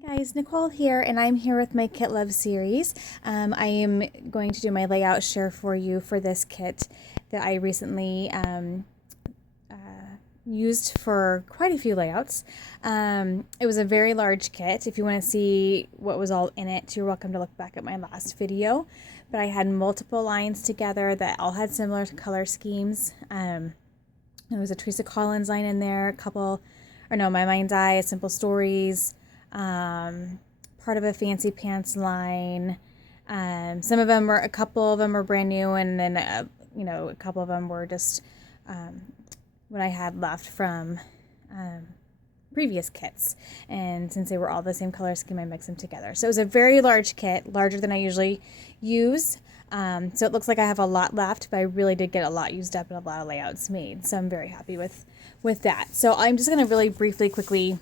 Hey guys, Nicole here, and I'm here with my Kit Love series. I am going to do my layout share for you for this kit that I recently used for quite a few layouts. It was a very large kit. If you want to see what was all in it, you're welcome to look back at my last video. But I had multiple lines together that all had similar color schemes. There was a Teresa Collins line in there, My Mind's Eye, a Simple Stories, part of a Fancy Pants line. A couple of them were brand new, and then a couple of them were just what I had left from previous kits. And since they were all the same color scheme, I mixed them together. So it was a very large kit, larger than I usually use. So it looks like I have a lot left, but I really did get a lot used up and a lot of layouts made. So I'm very happy with that. So I'm just going to really briefly, quickly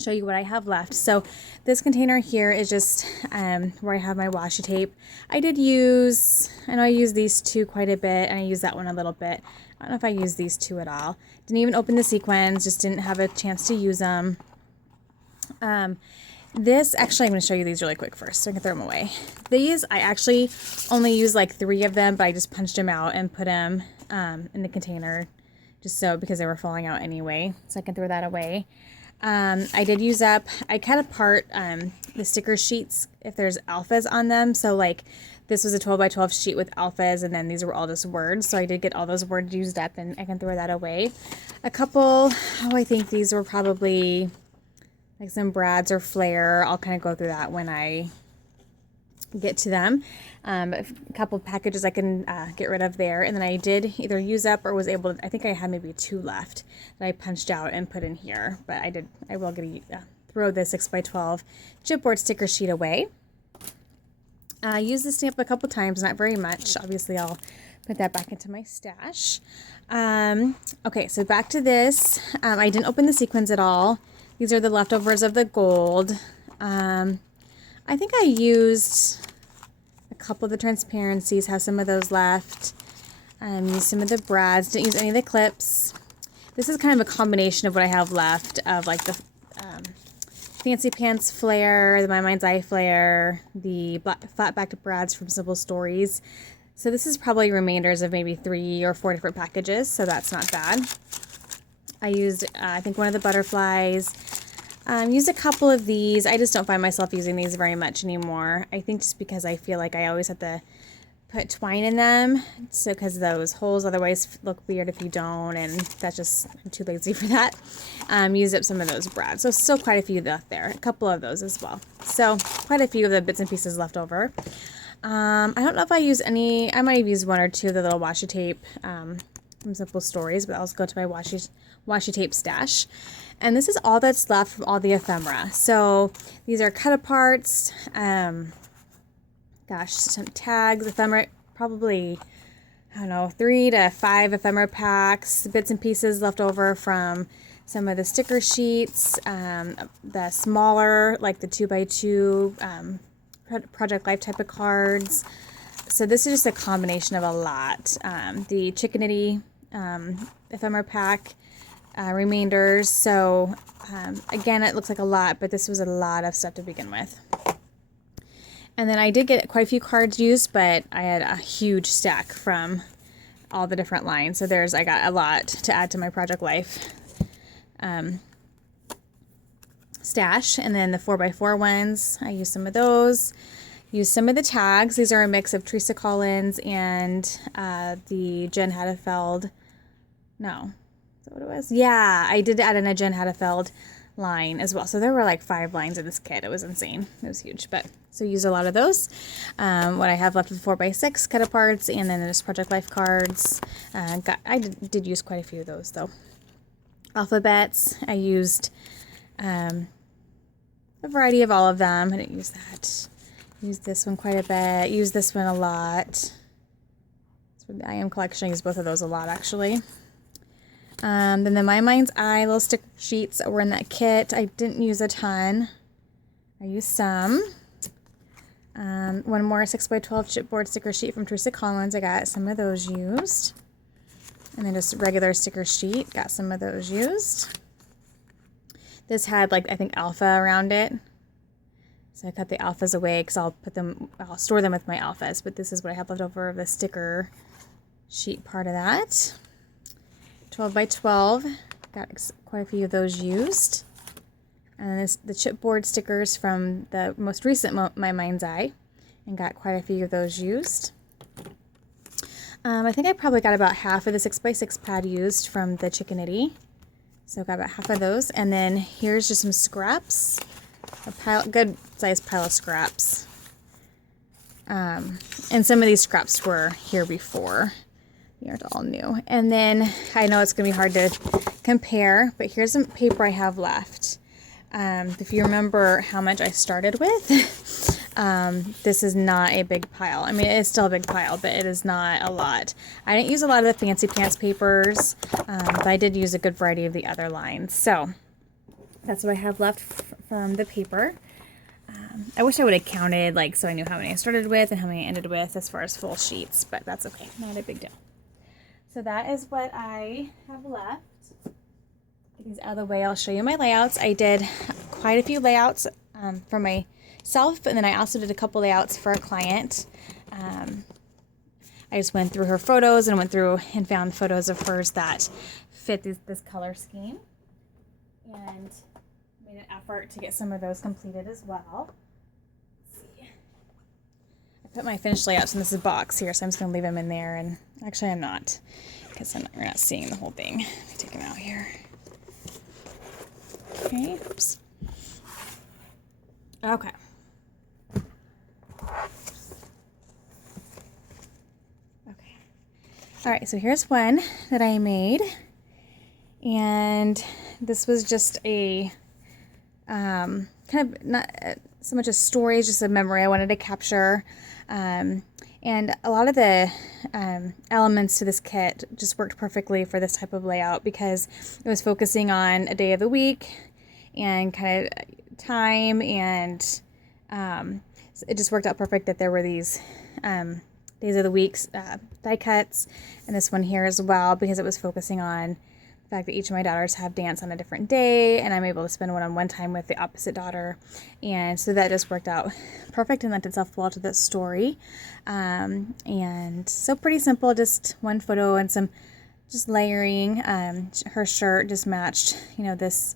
show you what I have left. So this container here is just where I have my washi tape. I know I use these two quite a bit, and I use that one a little bit. I don't know if I use these two at all. Didn't even open the sequins, just didn't have a chance to use them. Actually, I'm going to show you these really quick first so I can throw them away. These, I actually only use like 3 of them, but I just punched them out and put them in the container because they were falling out anyway, so I can throw that away. I cut apart the sticker sheets if there's alphas on them. So like this was a 12 by 12 sheet with alphas, and then these were all just words. So I did get all those words used up, and I can throw that away. I think these were probably like some Brads or Flair. I'll kind of go through that when I get to them. A couple packages I can get rid of there, and then I did either use up or was able to, I think I had maybe 2 left that I punched out and put in here, but I will throw the 6 by 12 chipboard sticker sheet away. I used the stamp a couple times, not very much. Obviously I'll put that back into my stash. Okay, so back to this. I didn't open the sequins at all. These are the leftovers of the gold. I think I used a couple of the transparencies, have some of those left. Used some of the Brads, didn't use any of the clips. This is kind of a combination of what I have left of like the Fancy Pants Flare, the My Mind's Eye Flare, the flat backed Brads from Simple Stories. So this is probably remainders of maybe 3 or 4 different packages, so that's not bad. I used, I think, one of the butterflies. Used a couple of these. I just don't find myself using these very much anymore. I think just because I feel like I always have to put twine in them, so because those holes otherwise look weird if you don't, and that's just, I'm too lazy for that. Use up some of those Brads. So still quite a few left there. A couple of those as well. So quite a few of the bits and pieces left over. I don't know if I use any. I might have used 1 or 2 of the little washi tape from Simple Stories, but I'll just go to my washi tape stash. And this is all that's left from all the ephemera. So these are cut aparts, some tags, ephemera, probably, 3 to 5 ephemera packs, bits and pieces left over from some of the sticker sheets, the smaller, like the 2x2 Project Life type of cards. So this is just a combination of a lot. The Chickanity ephemera pack, remainders. So again, it looks like a lot, but this was a lot of stuff to begin with. And then I did get quite a few cards used, but I had a huge stack from all the different lines. So I got a lot to add to my Project Life stash. And then the 4x4 ones, I used some of those. Used some of the tags. These are a mix of Teresa Collins and the Jen Hadefeld. No, is that what it was? Yeah, I did add in a Jen Hadefeld line as well. So there were like 5 lines in this kit. It was insane. It was huge. So used a lot of those. What I have left is 4x6 cut aparts, and then there's Project Life cards. I did use quite a few of those though. Alphabets. I used a variety of all of them. I didn't use that. Used this one quite a bit. Used this one a lot. For the I Am collection, I used both of those a lot actually. Then the My Mind's Eye little sticker sheets that were in that kit. I didn't use a ton. I used some. One more 6x12 chipboard sticker sheet from Teresa Collins. I got some of those used. And then just regular sticker sheet. Got some of those used. This had, like, I think alpha around it. So I cut the alphas away because I'll store them with my alphas, but this is what I have left over of the sticker sheet part of that. 12 by 12, got quite a few of those used. And then the chipboard stickers from the most recent My Mind's Eye, and got quite a few of those used. I think I probably got about half of the 6x6 pad used from the Chickanity. So got about half of those. And then here's just some scraps, good sized pile of scraps. And some of these scraps were here before. They aren't all new. And then I know it's gonna be hard to compare, but here's some paper I have left. If you remember how much I started with, this is not a big pile. I mean, it's still a big pile, but it is not a lot. I didn't use a lot of the Fancy Pants papers, but I did use a good variety of the other lines. So that's what I have left from the paper. I wish I would have counted, like, so I knew how many I started with and how many I ended with as far as full sheets, but that's okay. Not a big deal. So that is what I have left. Get these out of the way. I'll show you my layouts. I did quite a few layouts for myself, and then I also did a couple layouts for a client. I just went through her photos and went through and found photos of hers that fit this color scheme, and made an effort to get some of those completed as well. Let's see. I put my finished layouts in this box here, so I'm just going to leave them in there, and actually I'm not, because you're not seeing the whole thing. Let me take them out here. Okay, oops. Okay. Okay. All right, so here's one that I made. And this was just a kind of not so much a story, just a memory I wanted to capture. And a lot of the elements to this kit just worked perfectly for this type of layout because it was focusing on a day of the week and kind of time, and it just worked out perfect that there were these days of the week die cuts, and this one here as well, because it was focusing on the fact that each of my daughters have dance on a different day, and I'm able to spend one-on-one time with the opposite daughter, and so that just worked out perfect and lent itself well to this story. And so pretty simple, just one photo and some just layering. Her shirt just matched, this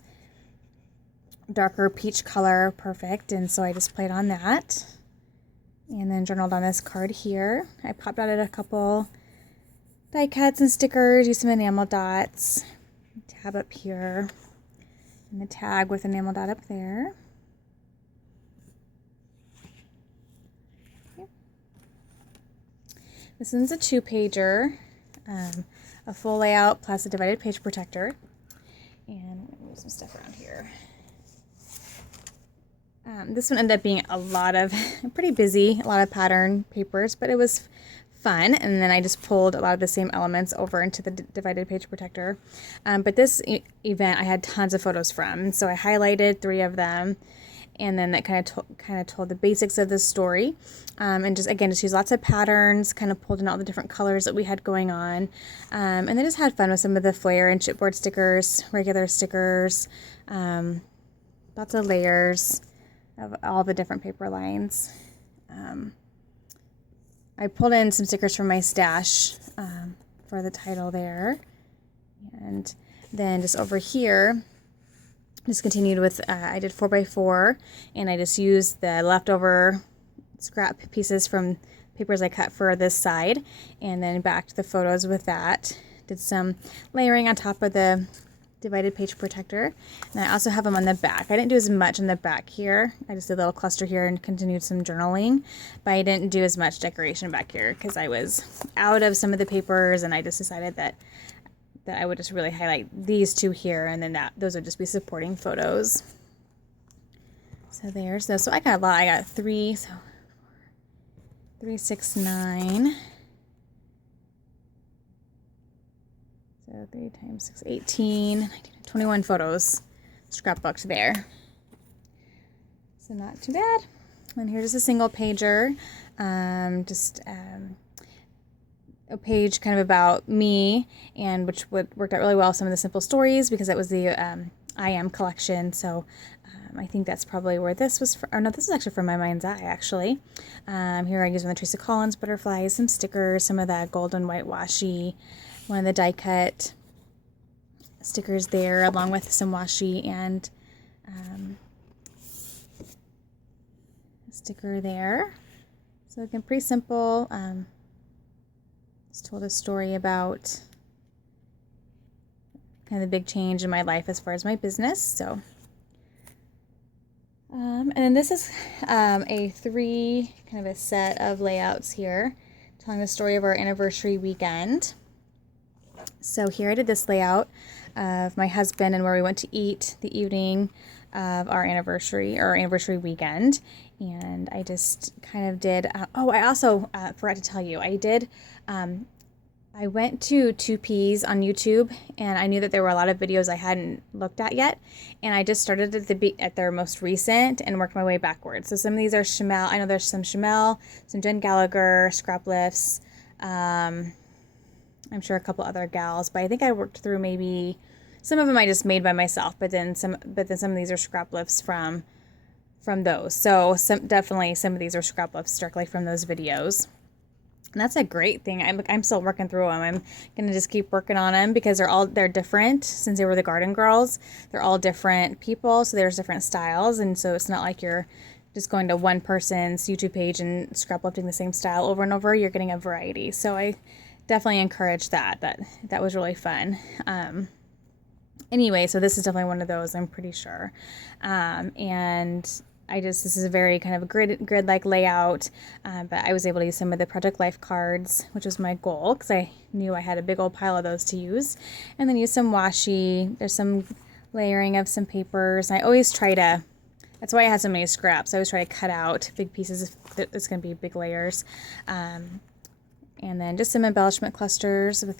darker peach color perfect, and so I just played on that and then journaled on this card here. I popped out a couple die cuts and stickers, used some enamel dots, tab up here, and the tag with enamel dot up there. Okay. This one's a 2-pager, a full layout plus a divided page protector, and I'm gonna move some stuff around here. This one ended up being pretty busy, a lot of pattern papers, but it was fun. And then I just pulled a lot of the same elements over into the divided page protector. But this event I had tons of photos from, so I highlighted 3 of them, and then that kind of told the basics of the story. And just used lots of patterns, kind of pulled in all the different colors that we had going on, and then just had fun with some of the flare and chipboard stickers, regular stickers, lots of layers of all the different paper lines. I pulled in some stickers from my stash for the title there, and then just over here just continued with I did 4x4, and I just used the leftover scrap pieces from papers I cut for this side, and then backed the photos with that. Did some layering on top of the divided page protector, and I also have them on the back. I didn't do as much on the back here. I just did a little cluster here and continued some journaling, but I didn't do as much decoration back here because I was out of some of the papers, and I just decided that I would just really highlight these 2 here, and then those would just be supporting photos. So there's those. So I got a lot. I got 3, so 3, 6, 9. So 3 times 6, 18, 19, 21 photos scrapbooked there. So not too bad. And here's just a single pager, a page kind of about me, and which worked out really well. Some of the simple stories, because that was the I Am collection. So I think that's probably where this was from. Oh no, this is actually from My Mind's Eye, actually. Here I used one of the Tracy Collins butterflies, some stickers, some of that golden white washi, one of the die cut stickers there, along with some washi and a sticker there. So again, pretty simple. Just told a story about kind of the big change in my life as far as my business. So, and then this is a set of layouts here, telling the story of our anniversary weekend. So here I did this layout of my husband and where we went to eat the evening of our anniversary weekend. And I just kind of did, I also forgot to tell you, I went to 2Ps on YouTube, and I knew that there were a lot of videos I hadn't looked at yet, and I just started at their most recent and worked my way backwards. So some of these are Shamel. I know there's some Shamel, some Jen Gallagher, Scrap Lifts. I'm sure a couple other gals, but I think I worked through maybe some of them I just made by myself, but then some of these are Scrap Lifts from those. So definitely some of these are Scrap Lifts directly from those videos. And that's a great thing. I'm still working through them. I'm going to just keep working on them because they're different. Since they were the Garden Girls, they're all different people, so there's different styles, and so it's not like you're just going to one person's YouTube page and scraplifting the same style over and over. You're getting a variety. So I definitely encourage that. That was really fun. Anyway, so this is definitely one of those, I'm pretty sure. And this is a very kind of a grid-like layout, but I was able to use some of the Project Life cards, which was my goal, because I knew I had a big old pile of those to use. And then use some washi. There's some layering of some papers. And I always try to, that's why I have so many scraps. I always try to cut out big pieces if it's going to be big layers. And then just some embellishment clusters with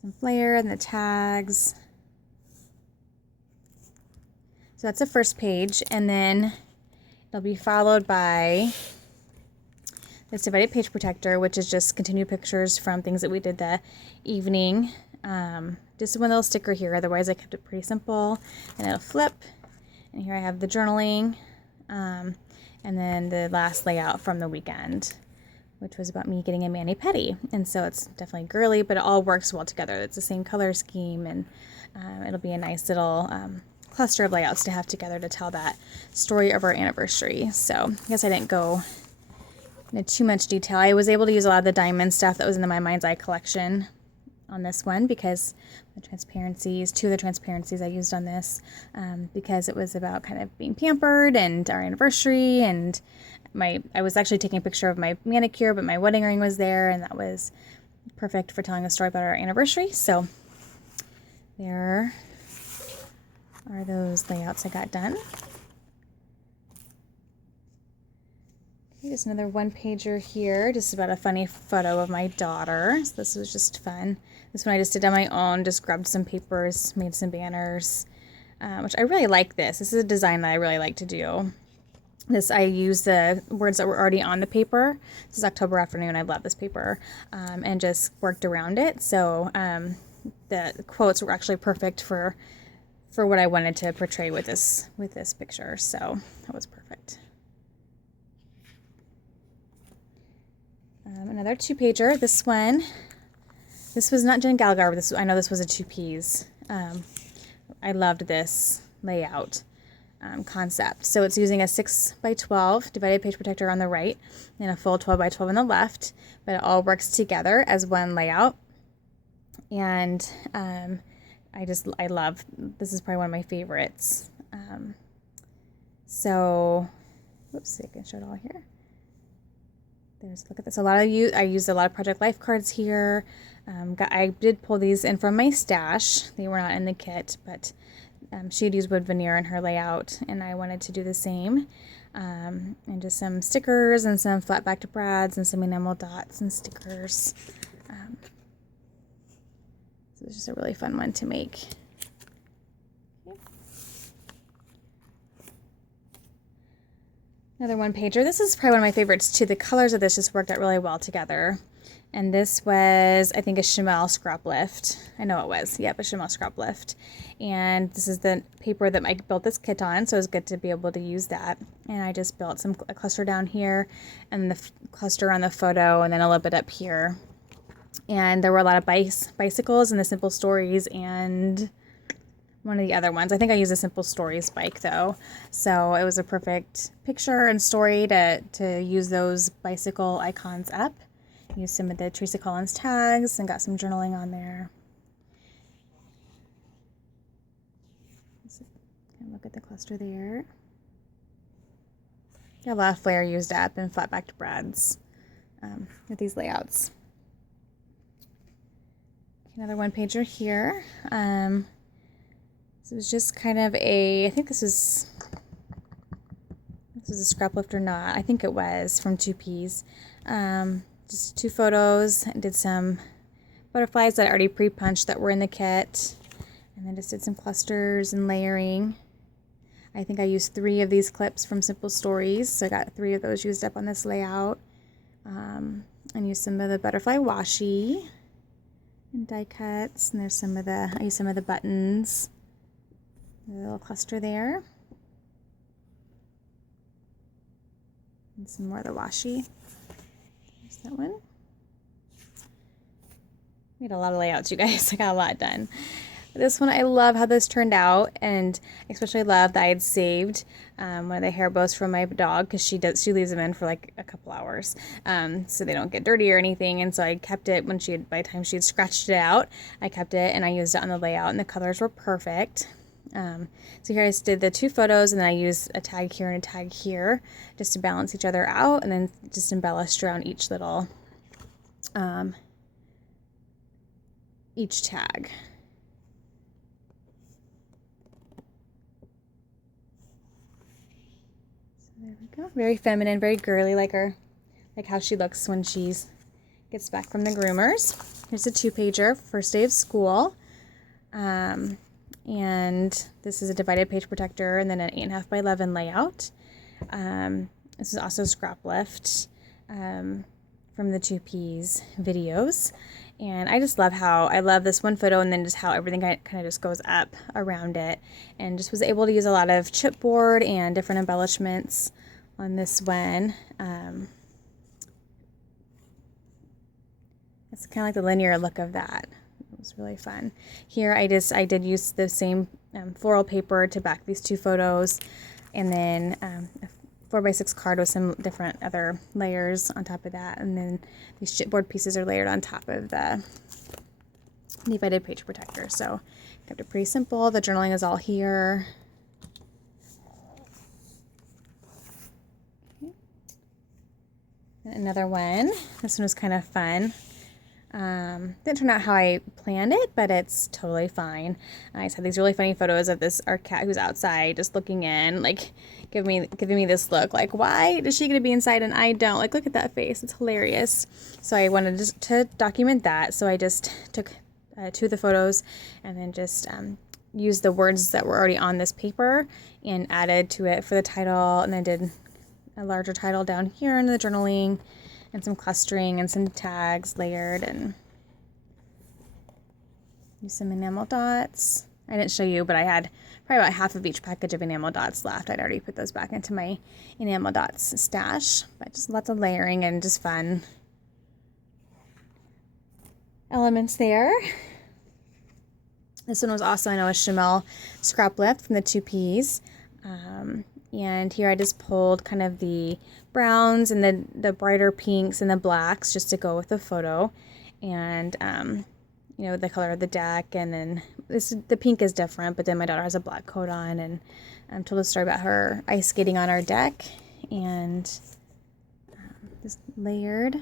some flair and the tags. So that's the first page, and then it'll be followed by this divided page protector, which is just continued pictures from things that we did the evening. Just one little sticker here, otherwise I kept it pretty simple, and it'll flip. And here I have the journaling, and then the last layout from the weekend, which was about me getting a mani-pedi. And so it's definitely girly, but it all works well together. It's the same color scheme, and it'll be a nice little cluster of layouts to have together to tell that story of our anniversary. So I guess I didn't go into too much detail. I was able to use a lot of the diamond stuff that was in the My Mind's Eye collection on this one, because two of the transparencies I used on this, because it was about kind of being pampered and our anniversary, and I was actually taking a picture of my manicure, but my wedding ring was there, and that was perfect for telling a story about our anniversary. So there are those layouts I got done. Okay, just another one pager here, just about a funny photo of my daughter. So this was just fun. This one I just did on my own, just grabbed some papers, made some banners, which I really like this. This is a design that I really like to do. I use the words that were already on the paper. This is October Afternoon. I love this paper, and just worked around it. So the quotes were actually perfect for what I wanted to portray with this picture. So that was perfect. Another 2-pager. This was not Jen Gallagher. I know this was a 2Ps. I loved this layout concept. So it's using a 6x12 divided page protector on the right and a full 12x12 on the left, but it all works together as one layout. And I love, this is probably one of my favorites. Whoops, I can show it all here. Look at this. I used a lot of Project Life cards here. I did pull these in from my stash. They were not in the kit, but she had used wood veneer in her layout, and I wanted to do the same. And just some stickers and some flat back to brads and some enamel dots and stickers. So it's just a really fun one to make. Okay. Another one pager. This is probably one of my favorites too. The colors of this just worked out really well together. And this was, I think, a Chamel Scrap Lift. I know it was. Yep, a Chamel Scrap Lift. And this is the paper that Mike built this kit on, so it was good to be able to use that. And I just built a cluster down here, and the cluster on the photo, and then a little bit up here. And there were a lot of bicycles and the Simple Stories and one of the other ones. I think I used a Simple Stories bike though. So it was a perfect picture and story to use those bicycle icons up. Used some of the Teresa Collins tags and got some journaling on there. Look at the cluster there. Got a lot of flair used up and flat backed brads with these layouts. Another one pager here. This was just kind of I think this was a scrap lift or not. I think it was from 2Ps. Just 2 photos. I did some butterflies that I already pre-punched that were in the kit. And then just did some clusters and layering. I think I used 3 of these clips from Simple Stories. So I got 3 of those used up on this layout. And used some of the butterfly washi and die cuts. And there's I used some of the buttons. A little cluster there. And some more of the washi. There's that one. Made a lot of layouts, you guys. I got a lot done. This one, I love how this turned out, and I especially love that I had saved one of the hair bows from my dog, because she leaves them in for like a couple hours, so they don't get dirty or anything. And so I kept it by the time she had scratched it out, I kept it and I used it on the layout, and the colors were perfect. So here I just did the 2 photos, and then I used a tag here and a tag here just to balance each other out, and then just embellished around each little each tag. So there we go. Very feminine, very girly, like how she looks when she gets back from the groomers. Here's a 2-pager, first day of school. And this is a divided page protector and then an 8.5 by 11 layout. This is also scrap lift from the 2Ps videos. And I just love I love this one photo, and then just how everything kind of just goes up around it. And just was able to use a lot of chipboard and different embellishments on this one. It's kind of like the linear look of that. It was really fun. Here I did use the same floral paper to back these 2 photos, and then a 4x6 card with some different other layers on top of that, and then these chipboard pieces are layered on top of the divided page protector. So kept it pretty simple. The journaling is all here. Okay. And another one. This one was kind of fun. Didn't turn out how I planned it, but it's totally fine. I just had these really funny photos of our cat who's outside just looking in, like giving me this look like, why is she gonna be inside and I don't? Like, look at that face, it's hilarious. So I wanted to document that, so I just took 2 of the photos and then just used the words that were already on this paper and added to it for the title, and then did a larger title down here in the journaling, and some clustering and some tags layered, and use some enamel dots. I didn't show you, but I had probably about half of each package of enamel dots left. I'd already put those back into my enamel dots stash, but just lots of layering and just fun elements there. This one was also, I know, a Chamel scrap lift from the 2Ps. And here I just pulled kind of the browns and the brighter pinks and the blacks just to go with the photo. And, you know, the color of the deck. And then the pink is different, but then my daughter has a black coat on. And I'm told a story about her ice skating on our deck. And just layered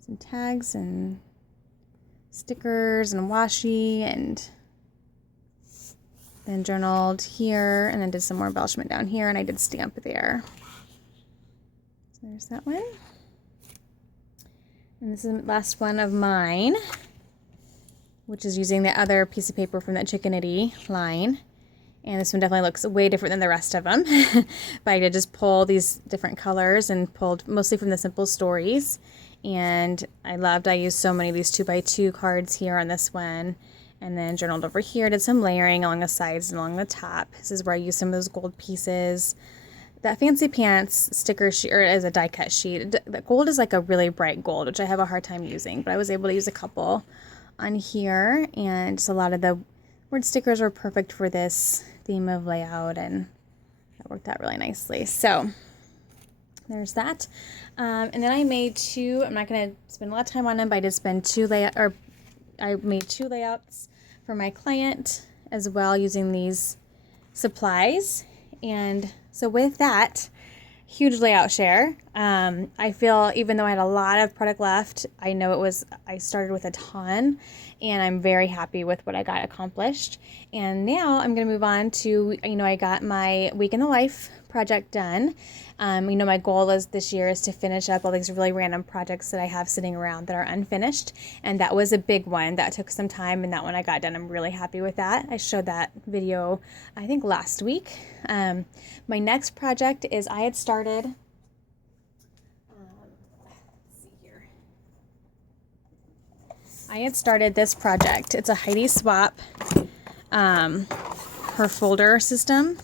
some tags and stickers and washi, and then journaled here, and then did some more embellishment down here, and I did stamp there. So there's that one. And this is the last one of mine, which is using the other piece of paper from that Chickanity line. And this one definitely looks way different than the rest of them. But I did just pull these different colors and pulled mostly from the Simple Stories. And I used so many of these 2x2 cards here on this one. And then journaled over here, did some layering along the sides and along the top. This is where I used some of those gold pieces. That Fancy Pants sticker sheet, or as a die cut sheet, the gold is like a really bright gold, which I have a hard time using, but I was able to use a couple on here, and just a lot of the word stickers were perfect for this theme of layout, and that worked out really nicely. So there's that. And then I made two, I'm not going to spend a lot of time on them, but I did spend I made two layouts for my client as well using these supplies. And so with that, huge layout share. I feel even though I had a lot of product left, I started with a ton, and I'm very happy with what I got accomplished. And now I'm going to move on to, I got my week in the life project done. My goal this year is to finish up all these really random projects that I have sitting around that are unfinished. And that was a big one that took some time, and that one I got done. I'm really happy with that. I showed that video, I think last week. My next project is I had started, let's see here. I had started this project. It's a Heidi Swap, her folder system.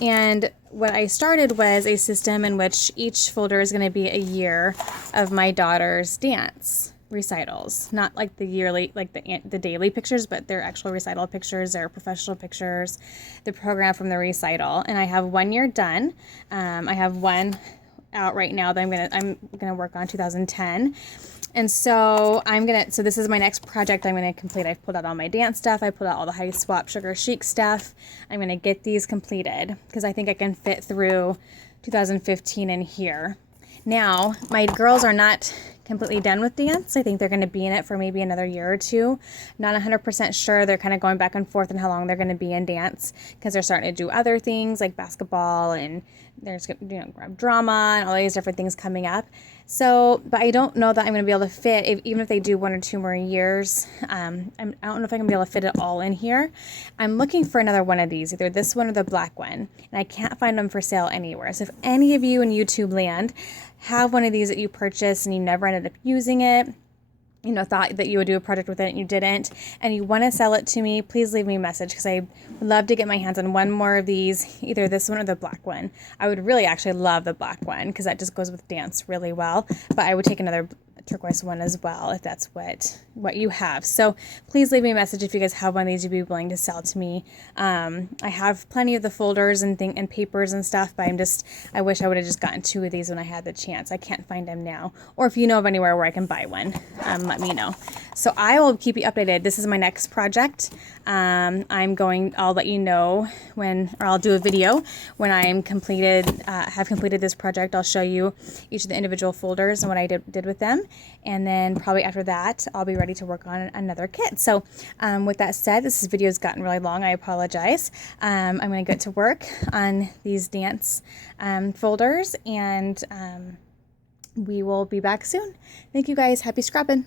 And what I started was a system in which each folder is going to be a year of my daughter's dance recitals. Not like the yearly, like the daily pictures, but they're actual recital pictures. They're professional pictures. The program from the recital. And I have 1 year done. I have one out right now that I'm gonna work on 2010. And so so this is my next project I'm going to complete. I've pulled out all my dance stuff. I pulled out all the Heidi Swap Sugar Chic stuff. I'm going to get these completed because I think I can fit through 2015 in here. Now, my girls are not completely done with dance. I think they're going to be in it for maybe another year or two. Not 100% sure. They're kind of going back and forth on how long they're going to be in dance because they're starting to do other things like basketball, and there's drama and all these different things coming up. So, but I don't know that I'm going to be able to fit, even if they do 1 or 2 more years. I don't know if I'm going to be able to fit it all in here. I'm looking for another one of these, either this one or the black one, and I can't find them for sale anywhere. So if any of you in YouTube land have one of these that you purchased and you never ended up using it, thought that you would do a project with it and you didn't, and you want to sell it to me, please leave me a message because I would love to get my hands on one more of these, either this one or the black one. I would really actually love the black one because that just goes with dance really well, but I would take another turquoise one as well if that's what you have. So please leave me a message if you guys have one of these you'd be willing to sell to me. I have plenty of the folders and papers and stuff, but I wish I would have just gotten 2 of these when I had the chance. I can't find them now. Or if you know of anywhere where I can buy one, let me know. So I will keep you updated. This is my next project. I'll let you know I'll do a video when have completed this project. I'll show you each of the individual folders and what I did with them. And then probably after that, I'll be ready to work on another kit. So with that said, this video's gotten really long. I apologize. I'm going to get to work on these dance folders, and we will be back soon. Thank you guys. Happy scrapping.